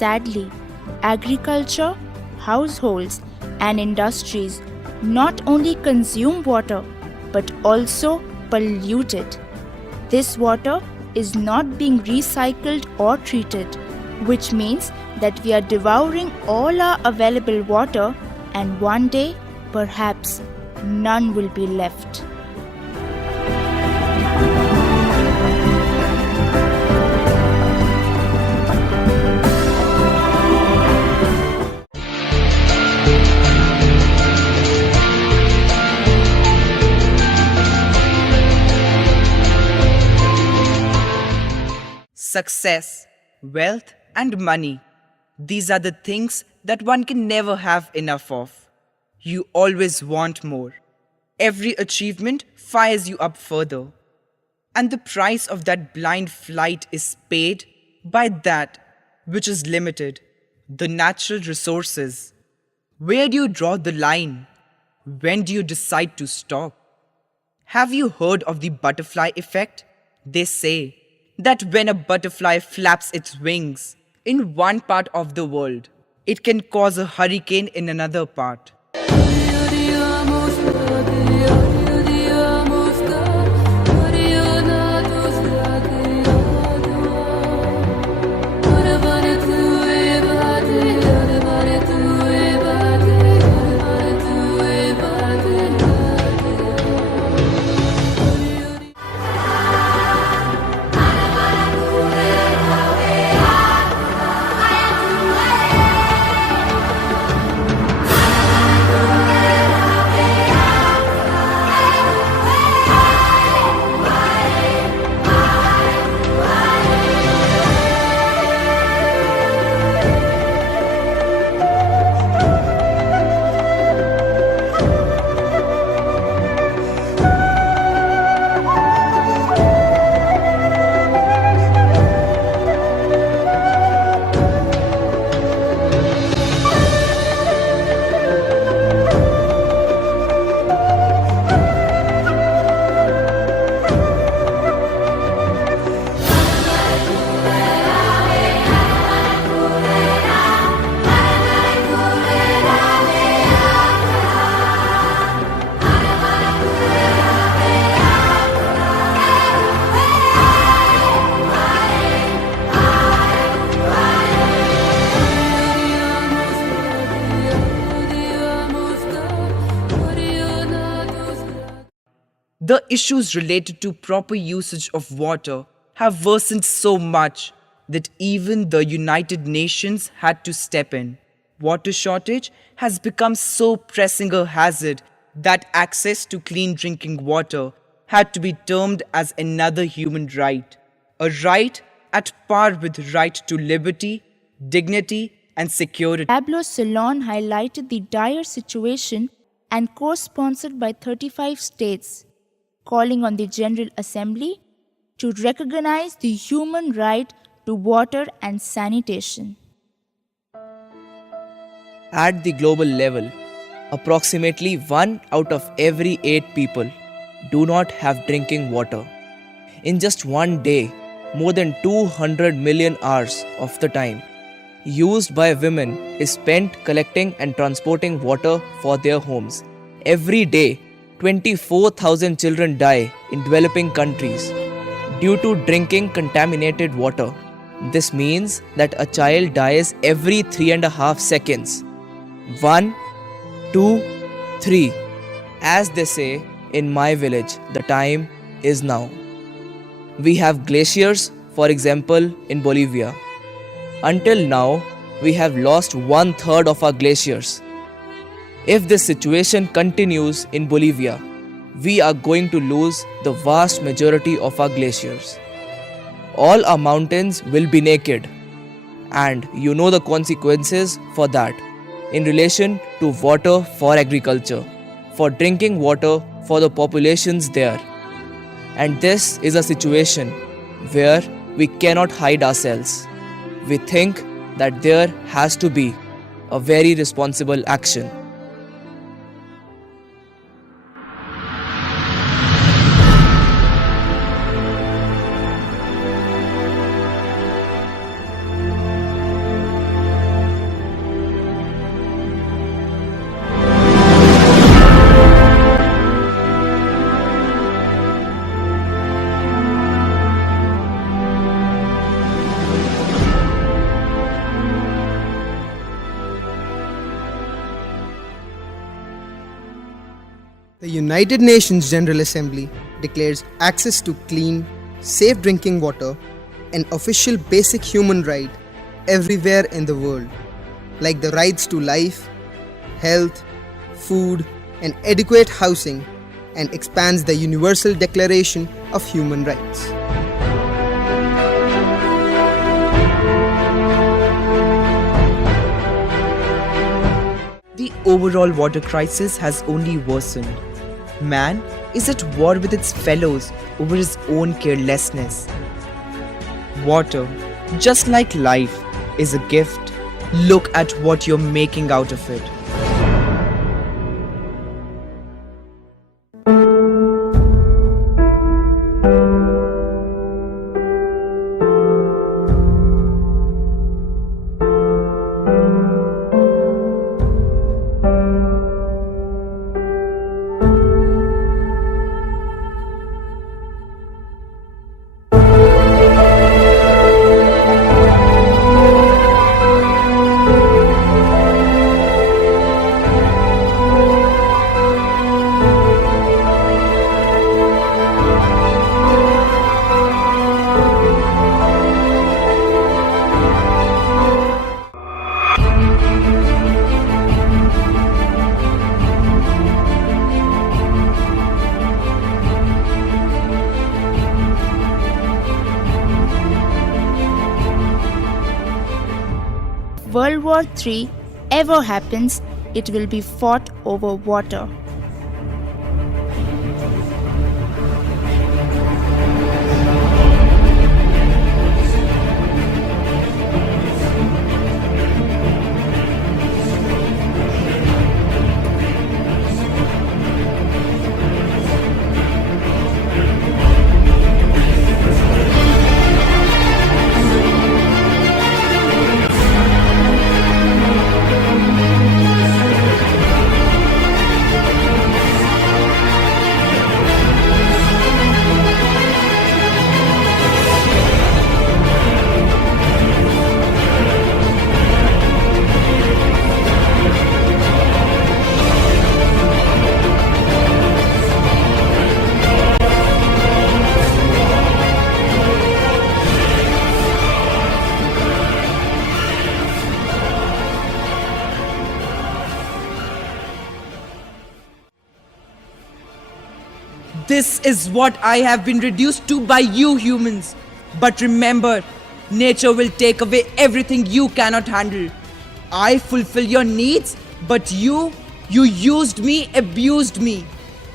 Sadly, agriculture, households, and industries not only consume water but also pollute it. This water is not being recycled or treated, which means that we are devouring all our available water, and one day, perhaps, none will be left. Success, wealth, and money. These are the things that one can never have enough of. You always want more. Every achievement fires you up further. And the price of that blind flight is paid by that which is limited, the natural resources. Where do you draw the line? When do you decide to stop? Have you heard of the butterfly effect? They say that when a butterfly flaps its wings in one part of the world, it can cause a hurricane in another part. The issues related to proper usage of water have worsened so much that even the United Nations had to step in. Water shortage has become so pressing a hazard that access to clean drinking water had to be termed as another human right, a right at par with right to liberty, dignity, and security. Pablo Salon highlighted the dire situation and co-sponsored by 35 states, calling on the General Assembly to recognize the human right to water and sanitation. At the global level, approximately 1 out of every 8 people do not have drinking water. In just one day, more than 200 million hours of the time used by women is spent collecting and transporting water for their homes. Every day, 24,000 children die in developing countries due to drinking contaminated water. This means that a child dies every 3.5 seconds. 1, 2, 3. As they say in my village, the time is now. We have glaciers, for example, in Bolivia. Until now, we have lost 1/3 of our glaciers. If this situation continues in Bolivia, we are going to lose the vast majority of our glaciers. All our mountains will be naked, and you know the consequences for that in relation to water for agriculture, for drinking water for the populations there. And this is a situation where we cannot hide ourselves. We think that there has to be a very responsible action. The United Nations General Assembly declares access to clean, safe drinking water an official basic human right everywhere in the world, like the rights to life, health, food, and adequate housing, and expands the Universal Declaration of Human Rights. The overall water crisis has only worsened. Man is at war with its fellows over his own carelessness. Water, just like life, is a gift. Look at what you're making out of it. World War III ever happens, it will be fought over water. This is what I have been reduced to by you humans. But remember, nature will take away everything you cannot handle. I fulfill your needs, but you used me, abused me.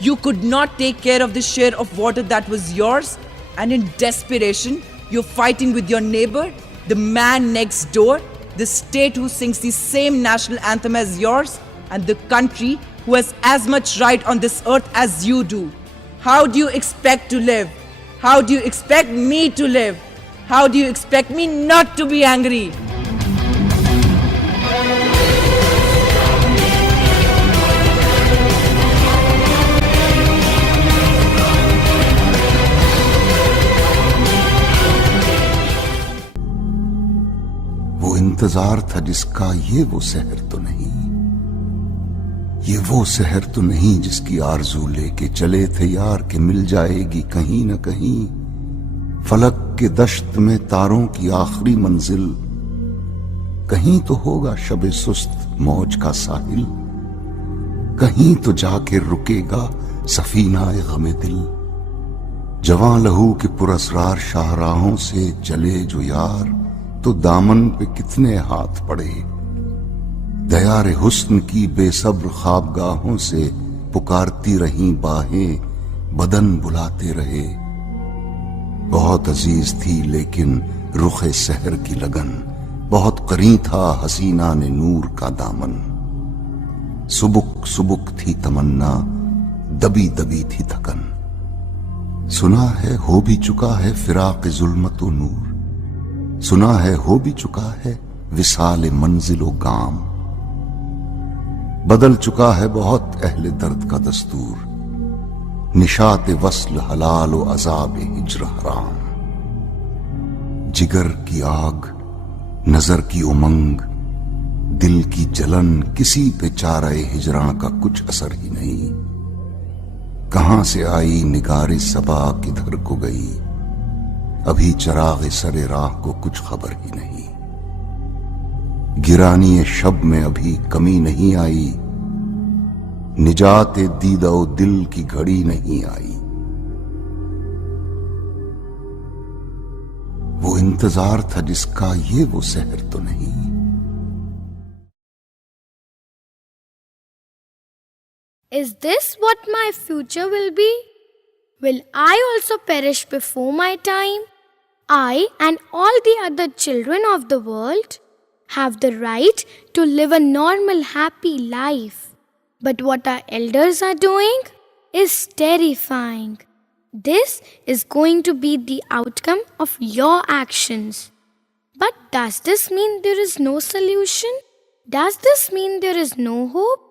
You could not take care of the share of water that was yours, and in desperation, you're fighting with your neighbor, the man next door, the state who sings the same national anthem as yours, and the country who has as much right on this earth as you do. How do you expect to live? How do you expect me to live? How do you expect me not to be angry? वो इंतजार था जिसका ये वो सहर तो नहीं, ये वो सहर तो नहीं जिसकी आरज़ू लेके चले थे यार के मिल जाएगी कहीं न कहीं। फलक के दश्त में तारों की आखिरी मंजिल, कहीं तो होगा शबे सुस्त मौज का साहिल, कहीं तो जाके रुकेगा सफीनाए गमे दिल। जवां लहू के पुरस्रार शाहराहों से चले जो यार, तो दामन पे कितने हाथ पड़े। दयारे हुस्न की बेसब्र ख्वाबगाहों से पुकारती रहीं बाहें, बदन बुलाते रहे। बहुत अजीज थी लेकिन रुखे सहर की लगन, बहुत करीं था हसीना ने नूर का दामन। सुबुक सुबुक थी तमन्ना, दबी दबी थी थकन। सुना है हो भी चुका है फिराक जुल्मत व नूर, सुना है हो भी चुका है विसाल मंजिलो गाम। बदल चुका है बहुत अहले दर्द का दस्तूर, निशात वस्ल हलाल व अजाब हिज्र हराम। जिगर की आग, नजर की उमंग, दिल की जलन, किसी पे चारे हिजरां का कुछ असर ही नहीं। कहां से आई निगारे सबा किधर को गई, अभी चराग सरे राह को कुछ खबर ही नहीं। गिरानी शब में अभी कमी नहीं आई, निजात दीदा दिल की घड़ी नहीं आई। वो इंतजार था जिसका ये वो सहर तो नहीं। Is this what my future will be? Will I also perish before my time? I and all the other children of the world have the right to live a normal, happy life. But what our elders are doing is terrifying. This is going to be the outcome of your actions. But does this mean there is no solution? Does this mean there is no hope?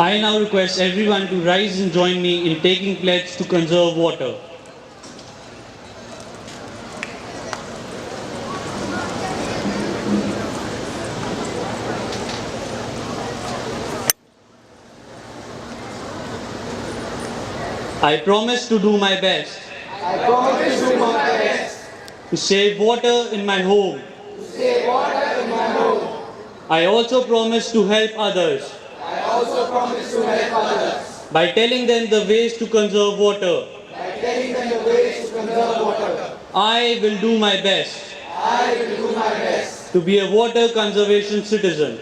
I now request everyone to rise and join me in taking pledge to conserve water. I promise to do my best. To save water in my home. I also promise to help others. By telling them the ways to conserve water. I will do my best. To be a water conservation citizen.